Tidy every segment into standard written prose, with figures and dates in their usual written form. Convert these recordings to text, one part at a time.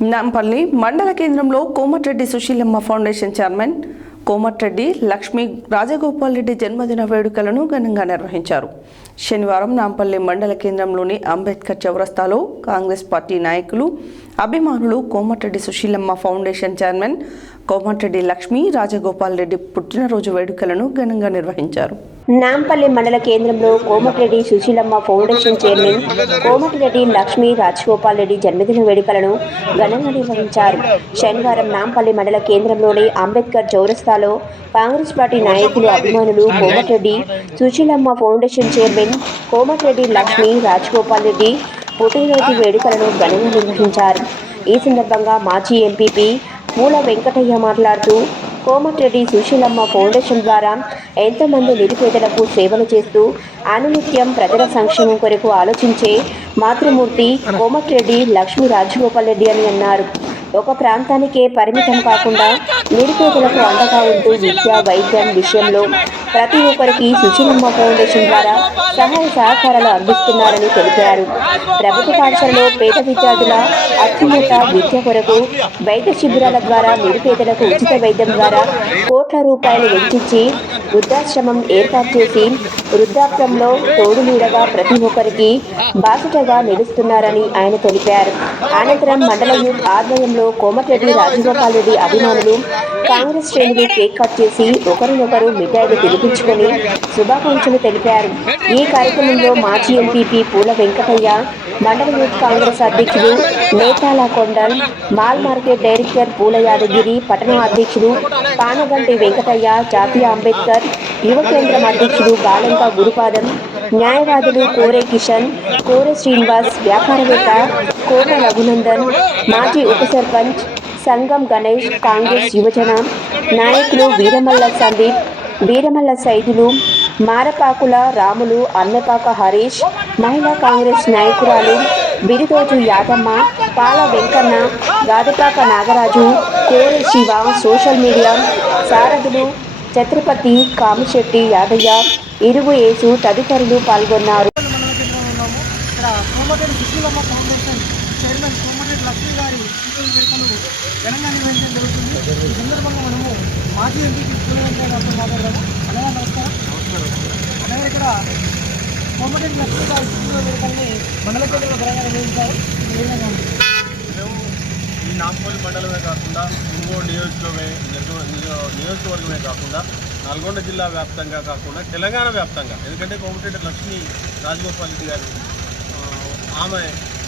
నాంపల్లి మండల కేంద్రంలో Komatireddy Susheelamma foundation chairman Komatireddy Lakshmi Rajagopal Reddy జన్మదిన వేడుకలను ఘనంగా నిర్వహించారు. శనివారం నాంపల్లి మండల కేంద్రంలోని అంబేద్కర్ చౌరస్తాలో కాంగ్రెస్ పార్టీ నాయకులు, అభిమానులు కోమటిరెడ్డి సుశీలమ్మ ఫౌండేషన్ చైర్మన్ కోమటిరెడ్డి లక్ష్మీ రాజగోపాల్ రెడ్డి పుట్టినరోజు వేడుకలను ఘనంగా నిర్వహించారు. నాంపల్లి మండల కేంద్రంలో కోమటిరెడ్డి సుశీలమ్మ ఫౌండేషన్ చైర్మన్ కోమటిరెడ్డి లక్ష్మీ రాజగోపాల్ రెడ్డి జన్మదిన వేడుకలను ఘనంగా నిర్వహించారు. శనివారం నాంపల్లి మండల కేంద్రంలోని అంబేద్కర్ చౌరస్తాలో కాంగ్రెస్ పార్టీ నాయకులు, అభిమానులు కోమటిరెడ్డి సుశీలమ్మ ఫౌండేషన్ చైర్మన్ కోమటిరెడ్డి లక్ష్మీ రాజగోపాల్ రెడ్డి పుట్టినరోజు వేడుకలను ఘనంగా నిర్వహించారు. ఈ సందర్భంగా మాజీ ఎంపీపీ పూల వెంకటయ్య మాట్లాడుతూ, కోమటిరెడ్డి సుశీలమ్మ ఫౌండేషన్ ద్వారా ఎంతోమంది నిరుపేదలకు సేవలు చేస్తూ అనునిత్యం ప్రజల సంక్షేమం కొరకు ఆలోచించే మాతృమూర్తి కోమటిరెడ్డి లక్ష్మీ రాజగోపాల్ రెడ్డి అని అన్నారు. ఒక ప్రాంతానికే పరిమితం కాకుండా నిరుపేదలకు అండగా ఉంటూ విద్య, వైద్యం విషయంలో ప్రతి ఒక్కరికి సుశీలమ్మ ఫౌండేషన్ ద్వారా సహాయ సహకారాలు అందిస్తున్నారని తెలిపారు. ప్రభుత్వ పాఠశాలలో పేద విద్యార్థుల అత్యున్నత విద్య కొరకు వైద్య శిబిరాల ద్వారా నిరుపేదలకు ఉచిత వైద్యం ద్వారా కోట్ల రూపాయలు వెచ్చించి వృద్ధాశ్రమం ఏర్పాటు చేసి వృద్ధాప్యంలో తోడు నీడగా ప్రతి ఒక్కరికి బాసటగా నిలుస్తున్నారని ఆయన తెలిపారు. అనంతరం మండల యూత్ ఆధ్వర్యంలో కోమటిరెడ్డి రాజగోపాల్ రెడ్డి అభిమానులు కాంగ్రెస్ శ్రేణులు కేక్ కట్ చేసి ఒకరినొకరు మిఠాయిలు పిలిపించుకొని శుభాకాంక్షలు తెలిపారు. ఈ కార్యక్రమంలో మాజీ ఎంపీపీ పూల వెంకటయ్య, మండల యూత్ కాంగ్రెస్ అధ్యక్షుడు నేతాల కొండల్, మాల్ మార్కెట్ డైరెక్టర్ పూల యాదగిరి, పట్టణ అధ్యక్షుడు పానగంటి వెంకటయ్య, జాతీయ అంబేద్కర్ యువ కేంద్రం అధ్యక్షుడు గాలంక గురుపాదం, న్యాయవాదులు కోరే కిషన్, కోరే శ్రీనివాస్, వ్యాపారవేత్త కోట రఘునందన్, మాజీ ఉప సర్పంచ్ సంగం గణేష్, కాంగ్రెస్ యువజన నాయకులు వీరమల్ల సందీప్, వీరమల్ల సైదులు, మారపాకుల రాములు, అన్నపాక హరీష్, మహిళా కాంగ్రెస్ నాయకురాలు బిరిదోజు యాదమ్మ, పాల వెంకన్న, గాదిపాక నాగరాజు, కోరే శివ, సోషల్ మీడియా సారథులు ఛత్రపతి, కామిశెట్టి యాదయ్య, ఇరుగు యేసు తదితరులు పాల్గొన్నారు. చైర్మన్ కోమటిరెడ్డి లక్ష్మీ గారి వేడుకలు ఘనంగా నిర్వహించడం జరుగుతుంది. ఈ సందర్భంగా మనము మాజీ ఎంపీకి పూల వెంకయ్య గారితో మాట్లాడదాము. అనగా నమస్కారం. అనగా ఇక్కడ కోమటిరెడ్డి లక్ష్మీ గారి వేడుకల్ని మండల కేంద్రంలో ఘనంగా నిర్వహించారు. ఈ నాంపల్లి మండలమే కాకుండా మునుగోడు నియోజకవర్గమే కాకుండా నల్గొండ జిల్లా వ్యాప్తంగా కాకుండా తెలంగాణ వ్యాప్తంగా, ఎందుకంటే కోమటిరెడ్డి లక్ష్మీ రాజగోపాల్ రెడ్డి గారు ఆమె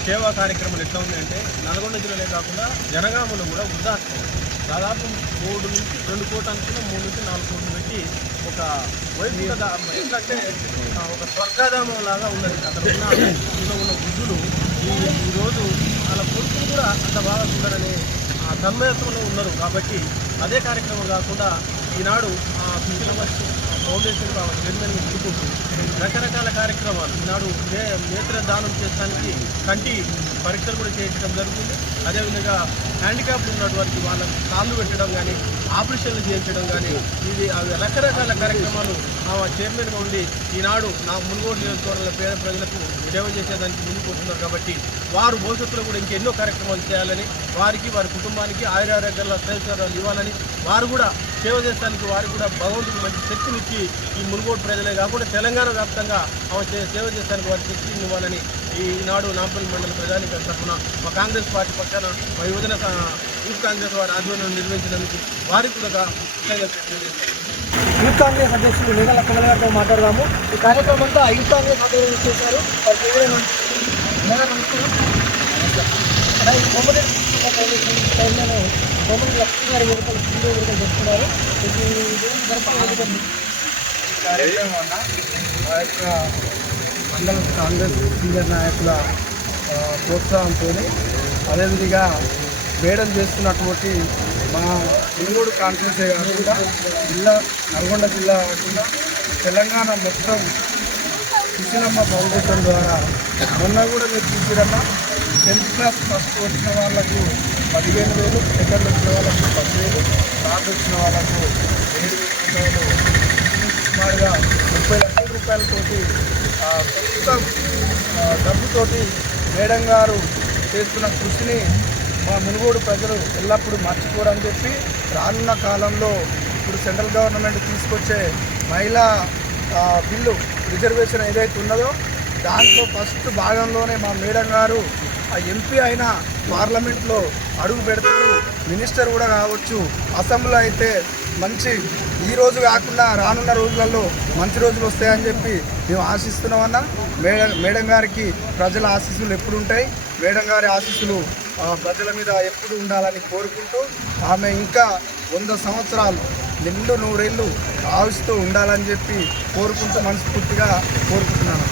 సేవా కార్యక్రమాలు ఎట్లా ఉన్నాయంటే నల్గొండ జిల్లాలే కాకుండా జనగామలో కూడా వృద్ధాశ్రమం దాదాపు 3 నుంచి 2 కోట్ల అనుకున్న 3 నుంచి 4 కోట్లు పెట్టి ఒక వయసు ఏంటంటే ఒక స్వర్గాధామం లాగా ఉన్నది. అక్కడ ఉన్న వృద్ధులు ఈరోజు వాళ్ళ కొడుకులు కూడా అంత బాగా చూడాలని తన్మయత్వంలో ఉన్నారు. కాబట్టి అదే కార్యక్రమం కాకుండా ఈనాడు సుశీలమ్మ ఫౌండేషన్ చైర్మన్ ఎదుర్కొంటూ రకరకాల కార్యక్రమాలు ఈనాడు నేత్రదానం చేయడానికి కంటి పరీక్షలు కూడా చేయించడం జరుగుతుంది. అదేవిధంగా హ్యాండిక్యాప్డ్ ఉన్నటువంటి వాళ్ళకి కాళ్ళు పెట్టడం కానీ, ఆపరేషన్లు చేయించడం కానీ, అవి రకరకాల కార్యక్రమాలు చైర్మన్గా ఉండి ఈనాడు నా మునుగోడు నియోజకవర్గంలో పేద ప్రజలకు సేవ చేసేదానికి ముందుకు వస్తున్నారు. కాబట్టి వారు భవిష్యత్తులో కూడా ఇంకెన్నో కార్యక్రమాలు చేయాలని, వారికి వారి కుటుంబానికి ఆయురారోగ్యాల శ్రేయస్కరాలు ఇవ్వాలని, వారు కూడా సేవ చేసడానికి వారికి కూడా భగవంతుడు మంచి శక్తినిచ్చి ఈ మునుగోడు ప్రజలే కాకుండా తెలంగాణ వ్యాప్తంగా సేవ చేసడానికి వారి శక్తిని ఇవ్వాలని ఈనాడు నాంపల్లి మండల ప్రజానిక తరఫున మా కాంగ్రెస్ పార్టీ పక్షాన మా యువజన యూత్ కాంగ్రెస్ వారి ఆధ్వర్యంలో నిర్వహించినందుకు వారికి కూడా యూత్ కాంగ్రెస్ అధ్యక్షులు నేతల కమల గారితో మాట్లాడదాము. ఈ కార్యక్రమం అంతా యూత్ కాంగ్రెస్ ఆధ్వర్యంలో చేశారు. కోమటిరెడ్డి లక్ష్మీ గారి వేడుకలు చెప్తున్నారు. కార్యక్రమం వల్ల మా యొక్క మండల కాంగ్రెస్ సీనియర్ నాయకుల ప్రోత్సాహంతో అదేవిధంగా వేడం చేస్తున్నటువంటి మా మునుగోడు కాన్ఫరెన్సే కాకుండా నల్గొండ జిల్లా కాకుండా తెలంగాణ మొత్తం సుశీలమ్మ ఫౌండేషన్ ద్వారా మొన్న కూడా మీరు చూసిరన్నా 10th క్లాస్ ఫస్ట్ వచ్చిన వాళ్ళకు 15,000, సెకండ్ వచ్చిన వాళ్ళకు 10,000, థర్డ్ వచ్చిన వాళ్ళకు 7,000 రూపాయలు, సుమారుగా 30 లక్షల రూపాయలతోటి సొంత డబ్బుతోటి మేడం గారు చేస్తున్న కృషిని మా మునుగోడు ప్రజలు ఎల్లప్పుడూ మర్చిపోరని చెప్పి రానున్న కాలంలో ఇప్పుడు సెంట్రల్ గవర్నమెంట్ తీసుకొచ్చే మహిళా బిల్లు రిజర్వేషన్ ఏదైతే ఉన్నదో దాంట్లో ఫస్ట్ భాగంలోనే మా మేడం గారు ఆ ఎంపీ అయిన పార్లమెంట్లో అడుగు పెడతారు, మినిస్టర్ కూడా కావచ్చు. అసెంబ్లీలో అయితే మంచి ఈ రోజు కాకుండా రానున్న రోజులలో మంచి రోజులు వస్తాయని చెప్పి మేము ఆశిస్తున్నామన్నా. మేడం గారికి ప్రజల ఆశీస్సులు ఎప్పుడు ఉంటాయి, మేడం గారి ఆశీస్సులు ప్రజల మీద ఎప్పుడు ఉండాలని కోరుకుంటూ ఆమె ఇంకా 100 సంవత్సరాలు నిండు 100 ఏళ్ళు ఆవిస్తూ ఉండాలని చెప్పి కోరుకుంటూ మనస్ఫూర్తిగా కోరుకుంటున్నాను.